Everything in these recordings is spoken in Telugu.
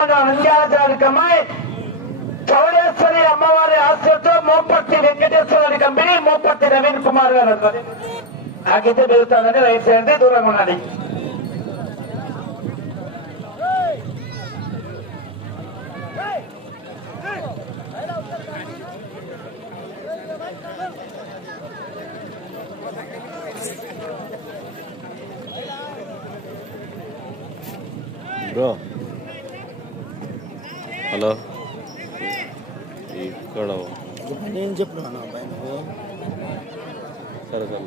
కార్యక్రమై చౌడేశ్వరి అమ్మవారి ఆశ్రతో మోపర్తి వెంకటేశ్వర కంపెనీ మోపర్తి నవీన్ కుమార్ గారు అన్నది నాకైతే పెరుగుతానని రైట్ సైడ్ దూరంగా ఉన్నది. Bro hello. ఇక్కడ నేను చెప్పినా సరే సరే.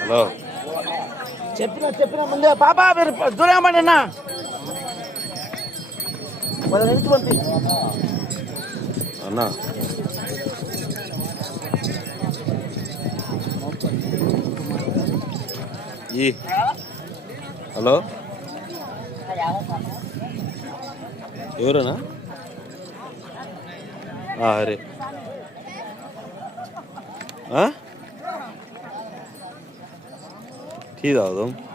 హలో. చెప్పిన చెప్పిన ముందే. పాపా మీరు దూరం అన్న. వాళ్ళ వెనక్కి పంపి. అన్నా. ఈ. హలో. ఎవరన్నా? ఆ, అరే. ఆ? టీ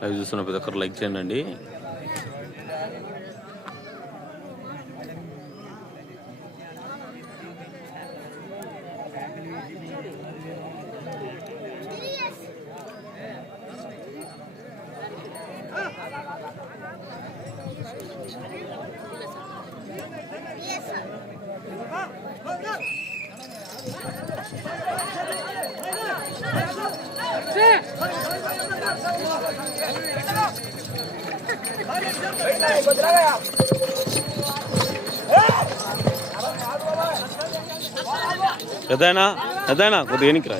లైవ్ చూస్తున్న ప్రతి ఒక్కరు లైక్ చేయండి. పెద్దయినా పెద్దయినా కొద్దిగా ఎనికి రా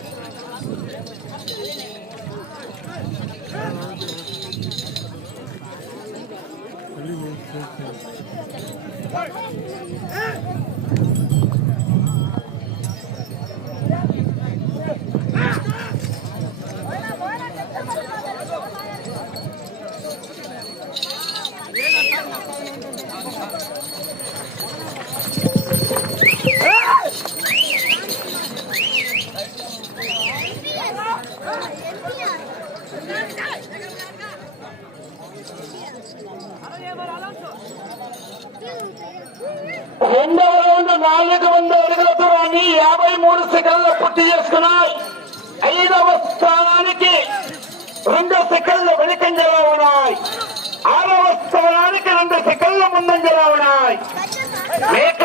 రెండవ రౌండ్ నాలుగు వంద అడుగుల దూరాన్ని యాభై మూడు సెకండ్లు పూర్తి చేసుకున్నాయి. ఐదవ స్థానానికి రెండు సెకండ్లు ముందంజలో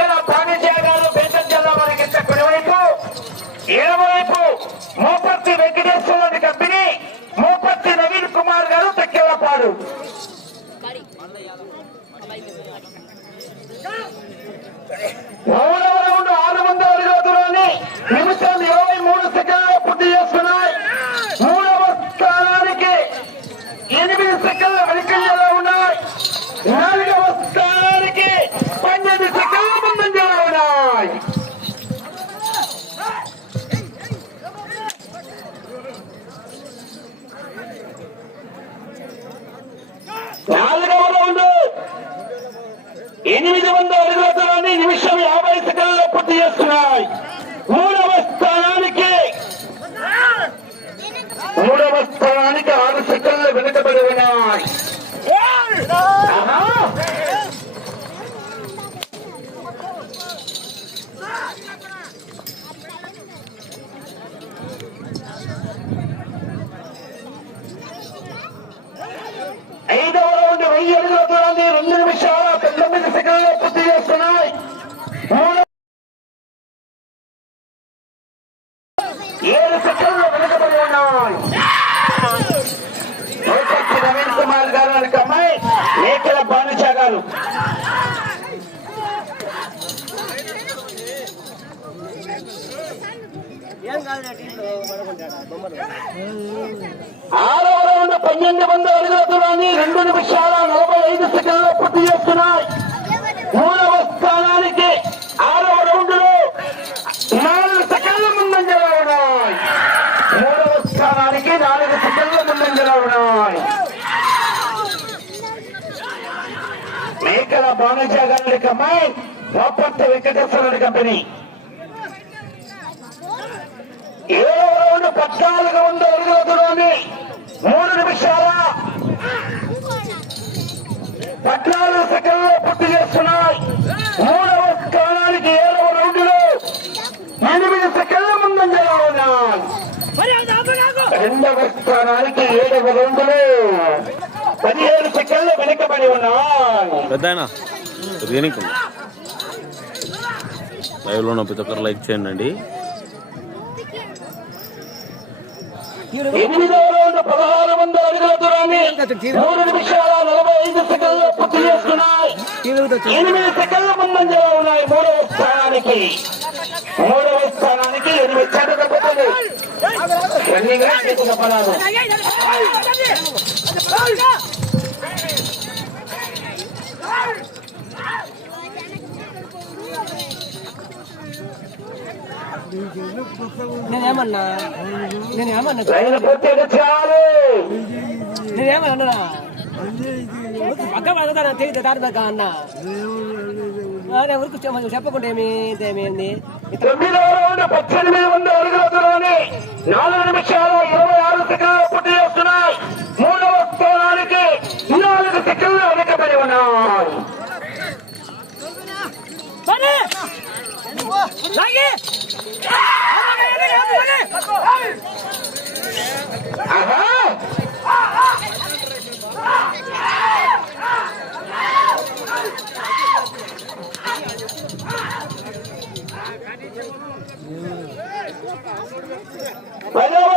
চাই అమ్మాయి మేకల బానిషా గారు ఆరవ రౌండ్ పన్నెండు వందల అడుగుల దూరాన్ని రెండు నిమిషాల నలభై ఐదు సెకండ్లు పూర్తి చేస్తున్నాయి. మూడవ స్థానానికి ఆరవ రౌండ్లో నాలుగు సెకండ్ల ముందంజలో ఉన్నాయి మూడవ స్థానానికి నాలుగు సెకండ్ల ముందంజలో ఉన్నాయి బాణజ గారి అమ్మాయి రాపర్తి వెంకటేశ్వర కంపెనీ. ఏడవ రౌండ్ పద్నాలుగు వందల అడుగుల దూరాన్ని మూడు నిమిషాల పద్నాలుగు సెకండ్లో పూర్తి చేస్తున్నాయి. మూడవ స్థానానికి ఏడవ రౌండ్లో ఎనిమిది సెకండ్ల ముందంజలో ఉన్నాయి రెండవ స్థానానికి ఏడవ రౌండ్లో పదిహేడు వెనుకబడి ఉన్నాయి ప్రతి ఒక్కరు లైక్ చేయండి ఎనిమిదవ రౌండ్ పదహారు వందల అడుగుల దూరాన్ని మూడు నిమిషాల నలభై ఐదు సెకండ్లు పూర్తి చేస్తున్నాయి. ఎనిమిది సెకండ్ల ముందంజలో ఉన్నాయి మూడవ స్థానానికి. మూడవ స్థానానికి ఎనిమిది సెకండ్లు పోతుంది రన్నింగ్ నేనేమన్నా? పక్క పడతాను తెలియదు అన్న. చెప్ప- చెప్పకుండా ఏమి ఏమి ఏంది? తొమ్మిదవ రౌండ్ పద్దెనిమిది వందల నాలుగు నిమిషాల ఇరవై ఆరు సెకండ్లు పూర్తి చేస్తున్నాయి మూడవ స్థానానికి నాలుగు సెకండ్లు వెనుకబడి ఉన్నాయి ఆహా! పదవ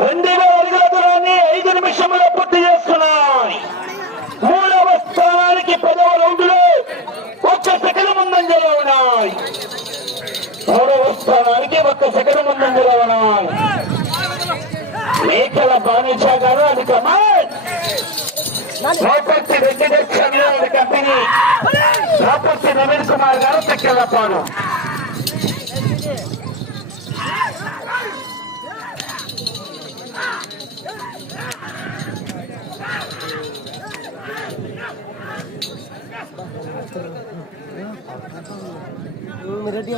రెండు వేల అడుగుల దూరాన్ని ఐదు నిమిషంలో పూర్తి చేస్తున్నాయి మూడవ స్థానానికి పదవ లో ఒక్క సెకండ్ ముందంజలో ఉన్నాయి. మూడవ స్థానానికి ఒక్క సెకండ్ ముందంజలో ఉన్నాయి. మేకల బానిషా గారు అది కమాల్ రాపర్తి వెంకటేశ్వర కంపెనీ. నవీన్ కుమార్ గారు తెక్కెళ్ళపాడు మీరు రెడీ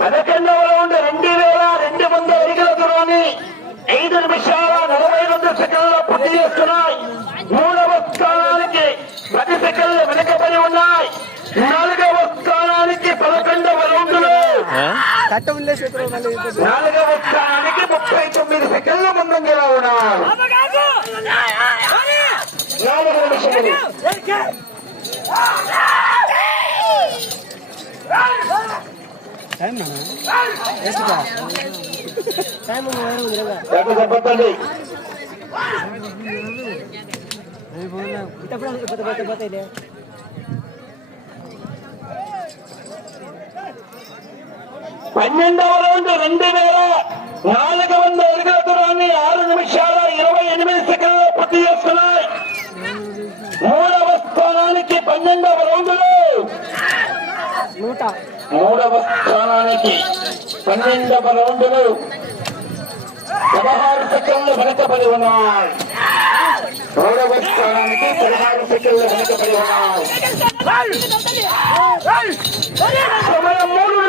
పదకొండవ వేల రెండు వందల అడుగుల దూరాన్ని ఐదు నిమిషాల నలభై రెండు సెకండ్ల పూర్తి చేస్తున్నాయి మూడవ స్థానానికి పది సెకండ్లు నాలుగవ స్థానానికి పదకొండవ రౌండ్లో మళ్ళీ ఇప్పుడు. నాలుగవ స్థానానికి ముప్పై తొమ్మిది సెకండ్ల ముందంజలో ఉన్నారు నాలుగు టైం టైం చెప్పండి పన్నెండవ రౌండ్ రెండు వేల నాలుగు వందల అడుగుల దూరాన్ని ఆరు నిమిషాల ఇరవై ఎనిమిది సెకండ్లు పూర్తి చేస్తున్నాయి. మూడవ స్థానానికి పన్నెండవ రౌండ్లో నూట మూడవ స్థానానికి పన్నెండవ రౌండ్లు పదహారు సెకండ్లు వెనకబడి ఉన్నాయి. మూడవ స్థానానికి పదహారు సెకండ్లు వెనకబడి ఉన్నాయి. సమయం మూడు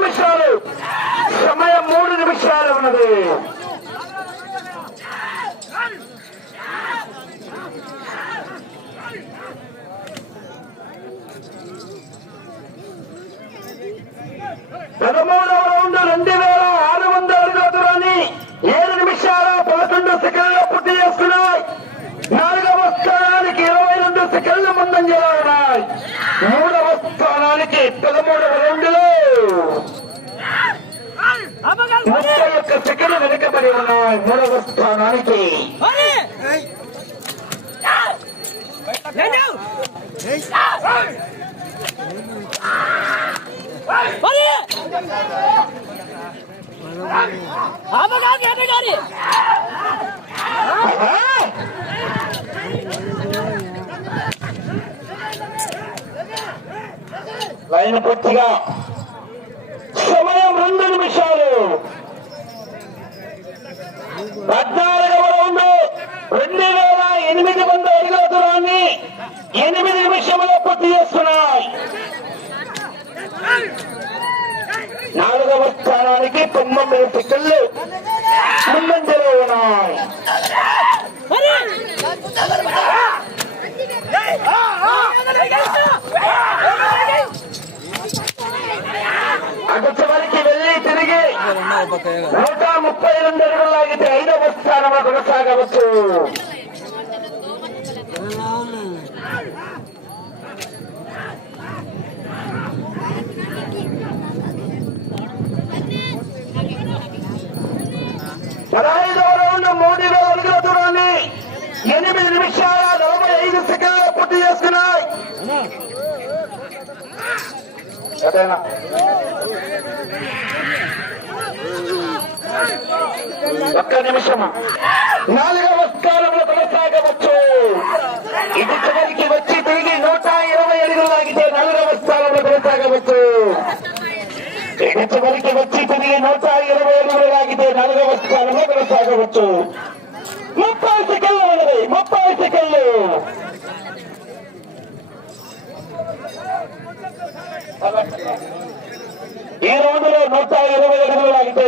వెనుకబడి ఉన్నాయి మూడవ స్థానానికి లైన్ పూర్తిగా. సమయం రెండు నిమిషాలు. పద్నాలుగవ రౌండ్. రెండు వేల ఎనిమిది వందల అడుగుల దూరాన్ని ఎనిమిది నిమిషంలో పూర్తి చేస్తున్నాయి. నాలుగవ స్థానానికి తొమ్మిది సెకండ్లు ముందంజలో ఉన్నాయి. అటు చివరికి వెళ్ళి తిరిగి నూట ముప్పై రెండు అడుగులు లాగితే ఐదవ స్థానంలో కొనసాగవచ్చు. పదహైదవ రౌండ్ మూడు వేల అడుగుల దూరాన్ని ఎనిమిది నిమిషాల నలభై ఐదు సెకండ్లు పూర్తి చేసుకున్నాయి. అదేనా? ఒక్క నిమిషం నాలుగవ స్థానంలో కొనసాగవచ్చు. ఇది చివరికి వచ్చి తిరిగి నూట ఇరవై అడుగులు లాగితే నాలుగవ స్థానంలో కొనసాగవచ్చు. ఇది చివరికి వచ్చి తిరిగి నూట ఇరవై అడుగులు లాగితే నాలుగవ స్థానంలో కొనసాగవచ్చు. ముప్పై సెకండ్లు ఉన్నది. ముప్పై సెకండ్లు. ఈ రోజులో నూట ఇరవై అడుగులు లాగితే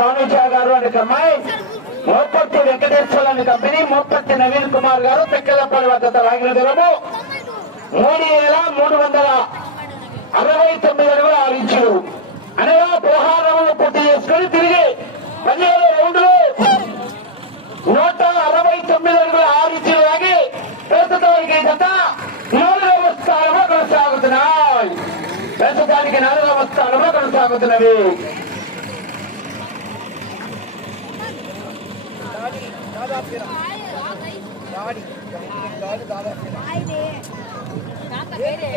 తానూజా గారు అనే అమ్మాయి మోపర్తి వెంకటేశ్వర కంపెనీ మోపర్తి నవీన్ కుమార్ గారు తెక్కలపల్లి వద్ద రాగిన దూరము మూడు వేల మూడు వందల అరవై తొమ్మిది అడుగులు ఆరించారు అనగా పదహారు పూర్తి చేసుకుని తిరిగి పదిహేడు రౌండ్లు నూట అరవై తొమ్మిది అడుగులు ఆరించారు లాగి ప్రస్తుతానికి గత నాలుగవ స్థానంలో కొనసాగుతున్నాయి. ప్రస్తుతానికి నాలుగవ స్థానంలో కొనసాగుతున్నవి. దాంట్లో వేరే